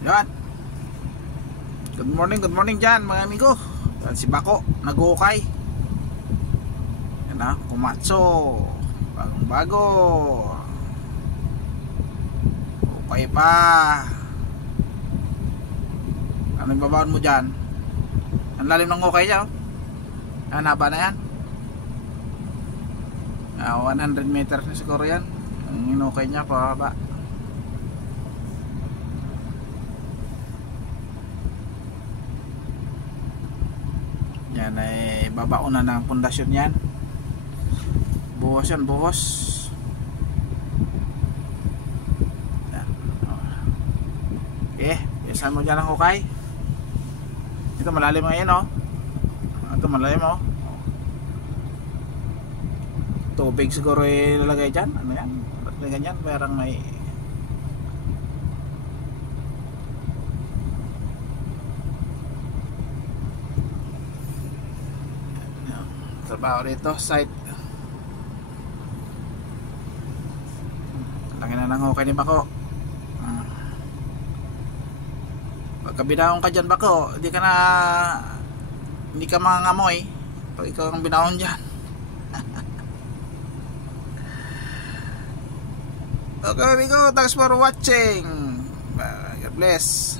Yan. Good morning dyan mga amigo. Yan si Bako, nag-ukay. Yan na, Komatsu. Bagong bago. Ukay pa. Ano yung babawon mo dyan? Ang lalim ng ukay niya, oh. Ang haba na yan. 100 meters na siguro yan. Ang inukay niya pa ba. Yan ay babaon na ng pundasyon yan. Buhos yan, buhos. Yan. Okay, isahan mo dyan ang hukay. Ito malalim ngayon, oh. Ito malalim, oh. Tubig siguro ilalagay dyan. Ano yan? Ba't may ganyan? Parang may trabaho dito, site. Laki na ng hukay ni Bako. Pagka binahon ka dyan, Bako, hindi ka mangangamoy pag ikaw ang binahon dyan. Okay amigo, thanks for watching. God bless.